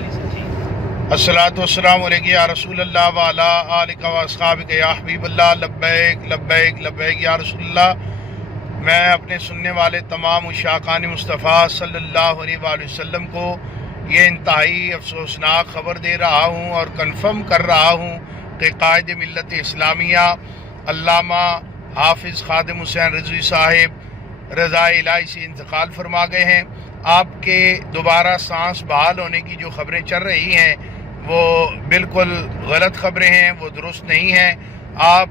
کے لیے جی۔ الصلاۃ والسلام علیکم یا رسول اللہ وعلی آلک و اصحابک یا حبیب اللہ، لبیک لبیک لبیک یا رسول اللہ۔ میں اپنے سننے والے تمام عشاقان مصطفیٰ صلی اللہ علیہ وآلہ وسلم کو یہ انتہائی افسوسناک خبر دے رہا ہوں اور کنفرم کر رہا ہوں کہ قائد ملت اسلامیہ علامہ حافظ خادم حسین رضوی صاحب رضا الہی سے انتقال فرما گئے ہیں۔ آپ کے دوبارہ سانس بحال ہونے کی جو خبریں چل رہی ہیں وہ بالکل غلط خبریں ہیں، وہ درست نہیں ہیں۔ آپ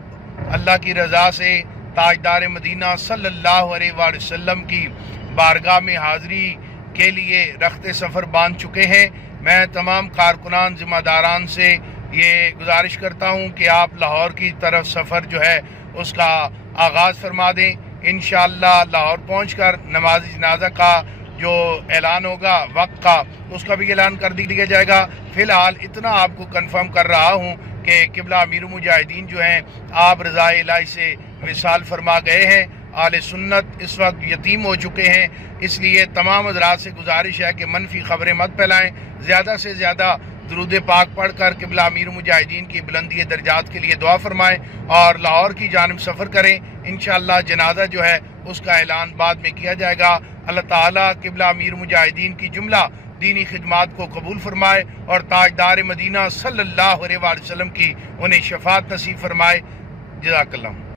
اللہ کی رضا سے تاجدار مدینہ صلی اللہ علیہ وآلہ وسلم کی بارگاہ میں حاضری کے لیے رخت سفر باندھ چکے ہیں۔ میں تمام کارکنان ذمہ داران سے یہ گزارش کرتا ہوں کہ آپ لاہور کی طرف سفر جو ہے اس کا آغاز فرما دیں۔ انشاءاللہ لاہور پہنچ کر نماز جنازہ کا جو اعلان ہوگا وقت کا، اس کا بھی اعلان کر دیا جائے گا۔ فی الحال اتنا آپ کو کنفرم کر رہا ہوں کہ قبلہ امیر المجاہدین جو ہیں آپ رضا الہی سے وصال فرما گئے ہیں۔ اہل سنت اس وقت یتیم ہو چکے ہیں، اس لیے تمام حضرات سے گزارش ہے کہ منفی خبریں مت پھیلائیں، زیادہ سے زیادہ درود پاک پڑھ کر قبلہ امیر المجاہدین کی بلندی درجات کے لیے دعا فرمائیں اور لاہور کی جانب سفر کریں۔ انشاءاللہ جنازہ جو ہے اس کا اعلان بعد میں کیا جائے گا۔ اللہ تعالیٰ قبلہ امیر مجاہدین کی جملہ دینی خدمات کو قبول فرمائے اور تاجدار مدینہ صلی اللہ علیہ وآلہ وسلم کی انہیں شفاعت نصیب فرمائے۔ جزاک اللہ۔